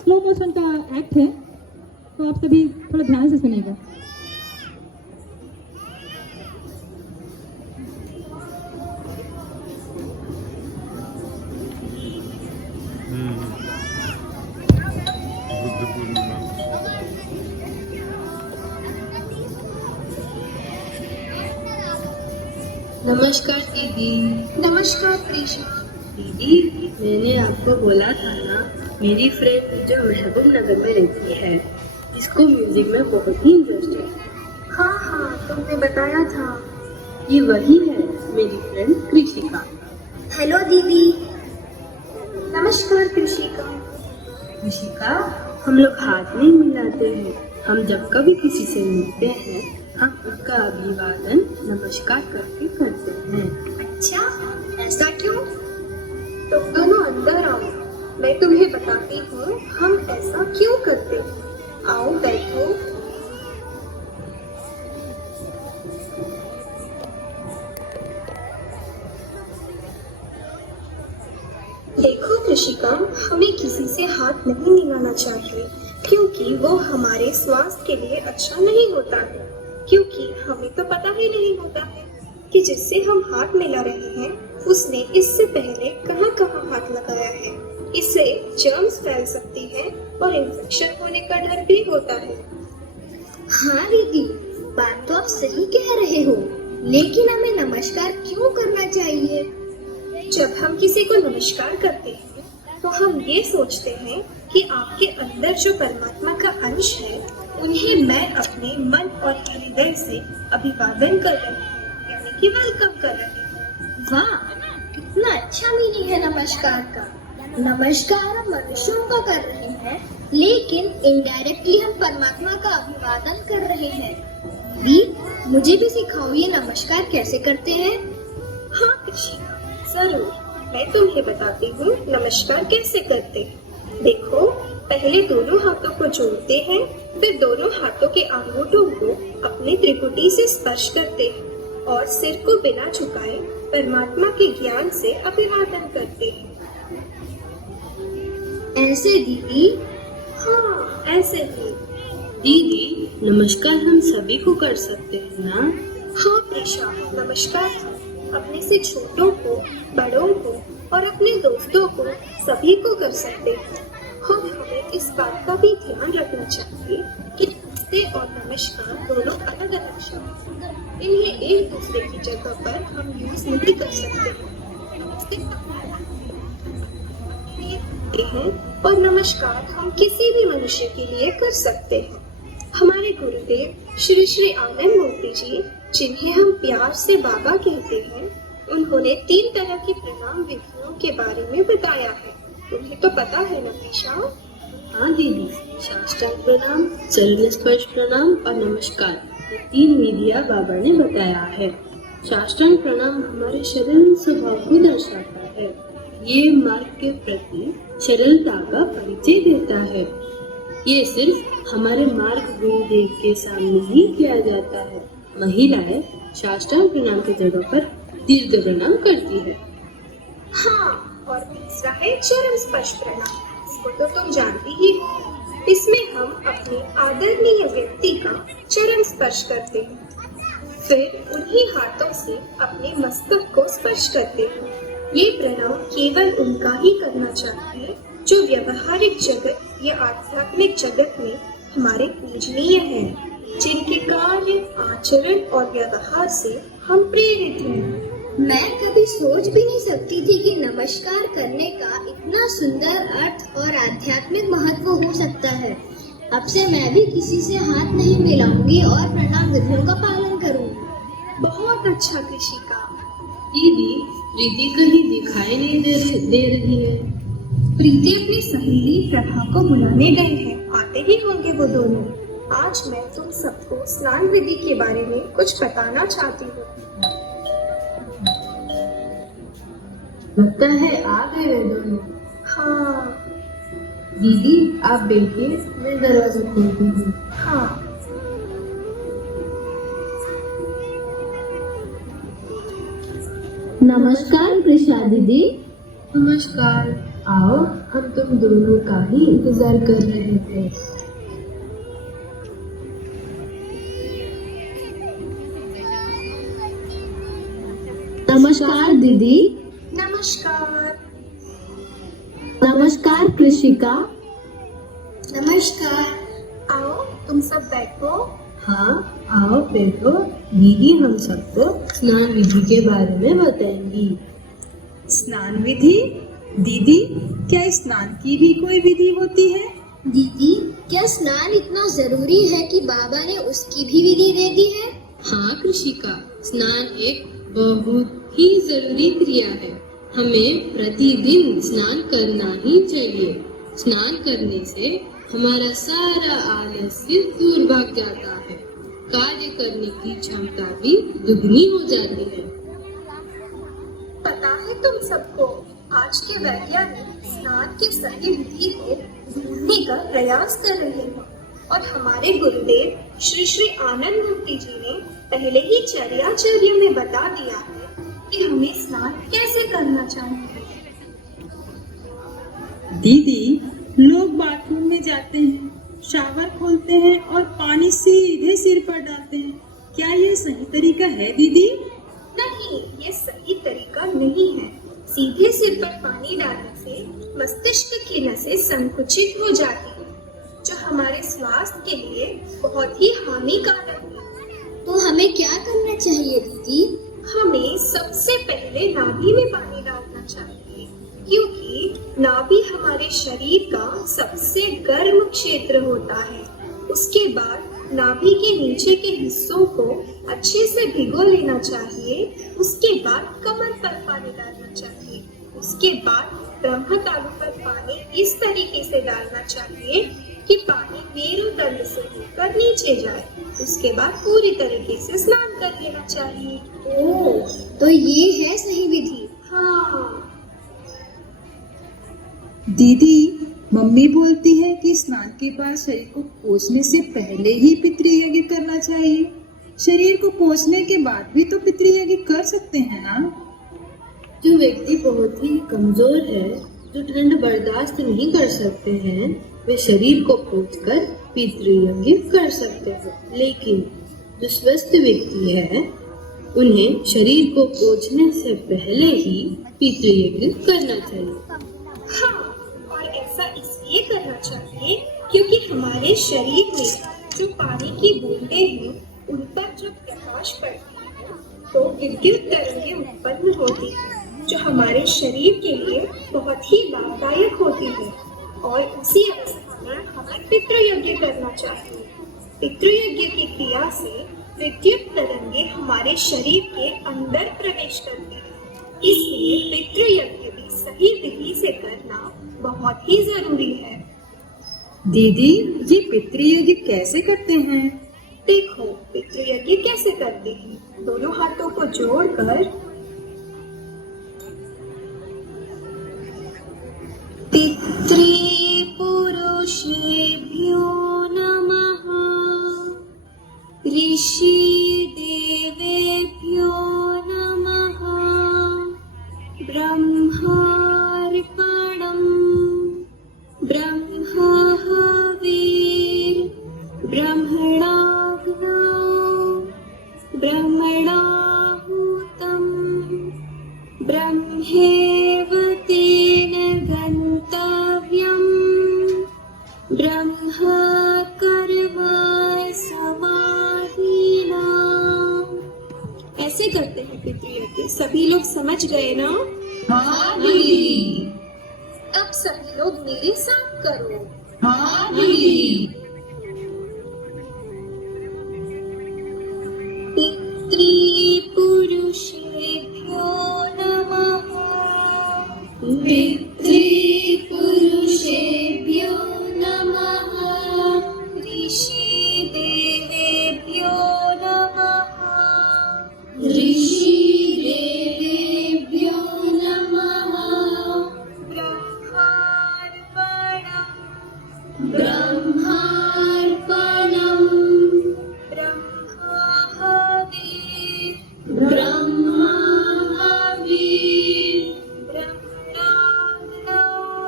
Slow motion का act है, तो आप सभी थोड़ा ध्यान से सुनिएगा। बुद्ध पूर्णिमा। नमस्कार दीदी। नमस्कार प्रीशा। दीदी, मैंने आपको बोला था ना, मेरी फ्रेंड जो महबूब नगर में रहती है, जिसको म्यूजिक में बहुत ही इंटरेस्ट है। हाँ हाँ, तुमने बताया था। ये वही है, मेरी फ्रेंड कृषिका। हेलो दीदी। नमस्कार कृषिका। कृषिका, हम लोग हाथ नहीं मिलाते हैं। हम जब कभी किसी से मिलते हैं, हम उसका अभिवादन नमस्कार करके करते हैं। अच्छा, ऐसा क्यों? तुम दोनों अंदर आओ, मैं तुम्हें बताती हूँ हम ऐसा क्यों करते हैं। आओ बैठो। देखो कृषिका, हमें किसी से हाथ नहीं मिलाना चाहिए, क्योंकि वो हमारे स्वास्थ्य के लिए अच्छा नहीं होता है। क्योंकि हमें तो पता ही नहीं होता है कि जिससे हम हाथ मिला रहे हैं उसने इससे पहले कहाँ कहाँ हाथ लगाया है। इससे जर्म्स फैल सकती हैं और इन्फेक्शन होने का डर भी होता है। हाँ दीदी, बात तो आप सही कह रहे हो, लेकिन हमें नमस्कार क्यों करना चाहिए? जब हम किसी को नमस्कार करते हैं तो हम ये सोचते हैं कि आपके अंदर जो परमात्मा का अंश है, उन्हें मैं अपने मन और हृदय से अभिवादन कर रही हूँ, यानी कि वेलकम कर रही हूँ। वाह, कितना अच्छा मीनिंग है नमस्कार का। नमस्कार हम मनुष्यों का कर रहे हैं, लेकिन इनडायरेक्टली हम परमात्मा का अभिवादन कर रहे हैं। दीदी, मुझे भी सिखाओ ये नमस्कार कैसे करते हैं। हाँ कृषिका, जरूर, मैं तुम्हें बताती हूँ नमस्कार कैसे करते हैं। देखो, पहले दोनों हाथों को जोड़ते हैं, फिर दोनों हाथों के अंगूठों को अपने त्रिपुटी से स्पर्श करते हैं और सिर को बिना झुकाए परमात्मा के ज्ञान से अभिवादन करते हैं। ऐसे दीदी? हाँ, ऐसे ही। दीदी, नमस्कार हम सभी को कर सकते हैं ना? हाँ प्रेशा, नमस्कार हम अपने से छोटों को, बड़ों को और अपने दोस्तों को सभी को कर सकते हैं। और हमें इस बात का भी ध्यान रखना चाहिए कि नमस्ते और नमस्कार दोनों अलग अलग शब्द हैं। इन्हें एक दूसरे की जगह पर हम यूज नहीं कर सकते। नमस्ते हैं और नमस्कार हम किसी भी मनुष्य के लिए कर सकते हैं। हमारे गुरुदेव श्री श्री आनंद मूर्ति जी, जिन्हें हम प्यार से बाबा कहते हैं, उन्होंने 3 तरह की प्रणाम विधियों के बारे में बताया है। तुम्हें तो पता है ना प्रीशा? हाँ दीदी, साष्टांग प्रणाम, चरण स्पर्श प्रणाम और नमस्कार, ये 3 विधियाँ बाबा ने बताया है। साष्टांग प्रणाम हमारे सरल स्वभाव को दर्शाता है। ये मार्ग के प्रति सरलता का परिचय देता है। ये सिर्फ हमारे मार्ग गुरुदेव के सामने ही किया जाता है। महिलाएं साष्टांग प्रणाम की जगह पर दीर्घ प्रणाम करती है। हाँ, और तीसरा है चरण स्पर्श प्रणाम। इसको तो तुम जानती ही हो। इसमें हम अपने आदरणीय व्यक्ति का चरण स्पर्श करते हैं, फिर उन्हीं हाथों से अपने मस्तक को स्पर्श करते हैं। ये प्रणाम केवल उनका ही करना चाहिए जो व्यवहारिक जगत या आध्यात्मिक जगत में हमारे पूजनीय हैं, जिनके कार्य, आचरण और व्यवहार से हम प्रेरित हैं। मैं कभी सोच भी नहीं सकती थी कि नमस्कार करने का इतना सुंदर अर्थ और आध्यात्मिक महत्व हो सकता है। अब से मैं भी किसी से हाथ नहीं मिलाऊंगी और प्रणाम विधियों का पालन करूंगी। बहुत अच्छा कृषिका। दीदी, प्रीति कहीं दिखाई नहीं दे रही है। प्रीति अपनी सहेली प्रभा को बुलाने गए हैं, आते ही होंगे वो दोनों। आज मैं तुम सबको स्नान विधि के बारे में कुछ बताना चाहती हूँ। लगता है आ गए वे दोनों। हाँ। दीदी, आप बैठिए, मैं दरवाजा खोलती हूँ। हाँ। नमस्कार कृषा दीदी। नमस्कार। आओ, हम तुम दोनों का ही इंतजार कर रहे थे। नमस्कार दीदी। नमस्कार। नमस्कार कृषिका। नमस्कार। आओ, तुम सब बैठो। हाँ, आओ बैठो। दीदी हम सबको स्नान विधि के बारे में बताएंगी। स्नान विधि? दीदी, क्या स्नान की भी कोई विधि होती है? दीदी, क्या स्नान इतना जरूरी है कि बाबा ने उसकी भी विधि दे दी है? हाँ कृषिका, स्नान एक बहुत ही जरूरी क्रिया है। हमें प्रतिदिन स्नान करना ही चाहिए। स्नान करने से हमारा सारा आलस्य दूर भाग जाता है। कार्य करने की क्षमता भी दुगनी हो जाती है। पता है तुम सबको, आज के वैज्ञानिक स्नान के सही विधि को ढूंढने का प्रयास कर रहे हैं और हमारे गुरुदेव श्री श्री आनंद मूर्ति जी ने पहले ही चर्याचर्य में बता दिया है कि हमें स्नान कैसे करना चाहिए। दीदी, लोग बाथरूम में जाते हैं, शावर खोलते हैं और पानी सीधे सिर पर डालते हैं। क्या ये सही तरीका है दीदी? नहीं, ये सही तरीका नहीं है। सीधे सिर पर पानी डालने से मस्तिष्क की नसें संकुचित हो जाती हैं, जो हमारे स्वास्थ्य के लिए बहुत ही हानिकारक है। तो हमें क्या करना चाहिए दीदी? हमें सबसे पहले नाभि में पानी डालना चाहिए, क्योंकि नाभि हमारे शरीर का सबसे गर्म क्षेत्र होता है। उसके बाद नाभि के नीचे के हिस्सों को अच्छे से भिगो लेना चाहिए। उसके बाद कमर पर पानी डालना चाहिए। उसके बाद ब्रह्मतालु पर पानी इस तरीके से डालना चाहिए कि पानी मेरुदंड से होकर नीचे जाए। उसके बाद पूरी तरीके से स्नान कर लेना चाहिए। ओह, तो ये है सही विधि। हाँ। दीदी, मम्मी बोलती है कि स्नान के बाद शरीर को पोंछने से पहले ही पितृयज्ञ करना चाहिए। शरीर को पोंछने के बाद भी तो पितृयज्ञ कर सकते हैं ना? जो व्यक्ति बहुत ही कमजोर है, जो ठंड बर्दाश्त नहीं कर सकते हैं, वे शरीर को पोंछकर पितृयज्ञ कर सकते हैं। लेकिन जो स्वस्थ व्यक्ति है, उन्हें शरीर को पोंछने से पहले ही पितृयज्ञ करना चाहिए। हाँ, और ऐसा इसलिए करना चाहिए क्योंकि हमारे शरीर में जो पानी की बूंदें हैं, उन पर जब प्रकाश पड़ती है तो विद्युत तरंगें उत्पन्न होती हैं, जो हमारे शरीर के लिए बहुत ही लाभदायक होती है। और उसी अवस्था में हमें पितृयज्ञ करना चाहिए। पितृयज्ञ की क्रिया से विद्युत तरंगें हमारे शरीर के अंदर प्रवेश करती हैं। इसलिए पितृयज्ञ भी सही विधि से करना बहुत ही जरूरी है। दीदी, ये पितृयज्ञ कैसे करते हैं? देखो, पितृयज्ञ कैसे करते हैं। दोनों हाथों को जोड़कर पितृपुरुषेभ्यो नमः, ऋषि देवेभ्यो नमः, ब्रह्मार्पणम् ब्रह्म हविर् ब्रह्मणाग्नौ ब्रह्मणाहुतं ब्रह्मेव तेन गन्तव्यम् ब्रह्म कर्म समाधिना। ऐसे करते हैं पितृयज्ञ। सभी लोग समझ गए ना? हाँ दीदी। अब सभी लोग मेरे साथ करो। हाँ दीदी। पितृपुरुषेभ्यो नमः, पितृपुरुषेभ्यो नमः, ऋषि देवेभ्यो नमः, ऋषि देवेभ्यो नमः, ब्रह्मार्पणम् ब्रह्मार्पणम् ब्रह्म हविर् ब्रह्मणाग्नौ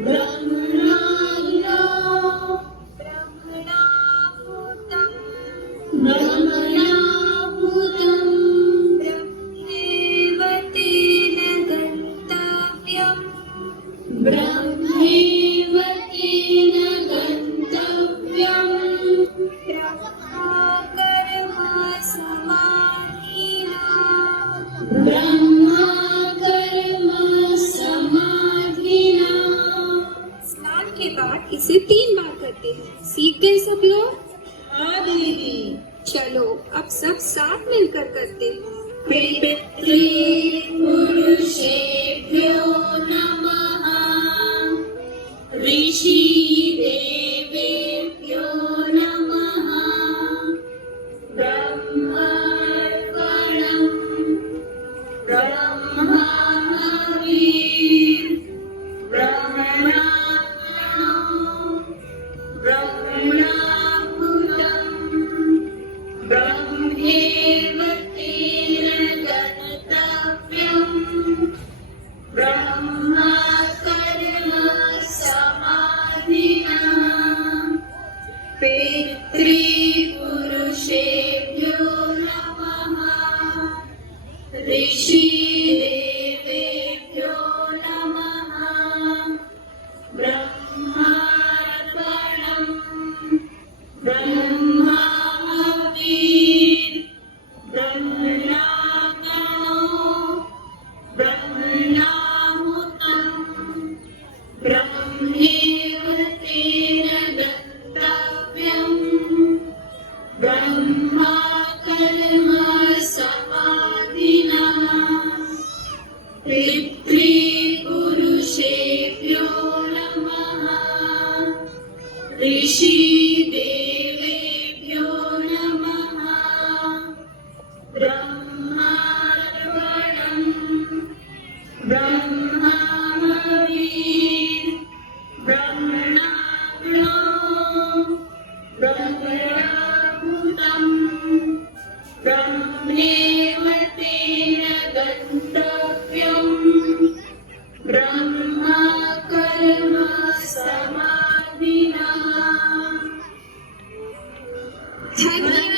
ब्रह्मणाहुतं ब्रह्मैव तेन गन्तव्यम् ब्रह्मकर्म समाधिना स्नान के बाद इसे 3 बार करते हैं। सीख गए सब लोग? हाँ दीदी। चलो अब सब साथ मिलकर करते हैं। पितृपुरुषेभ्यो नमः ऋषि देवेभ्यो नमः ब्रह्मार्पणम् ब्रह्माहविः ब्रह्मणाग्नौ ब्रह्मणाहुतं ब्रह्मैव तेन गन्तव्यम् ब्रह्मकर्म समाधिना पितृपुरुषेभ्यो नमः ऋषिदेवेभ्यो नमः ब्रह्मार्पणम् ब्रह्माहविः ब्रह्मणाग्नौ ब्रह्मणाहुतं ब्रह्मैव तेन गन्तव्यम् ब्रह्मकर्म समाधिना पितृपुरुषेभ्यो नमः ऋषिदेवेभ्यो नमः ब्रह्मार्पणम् ब्रह्माहविः ब्रह्मणाग्नौ ब्रह्मणाहुतं ब्रह्मैव तेन गन्तव्यम् ब्रह्मकर्म समाधिना धन्यवाद।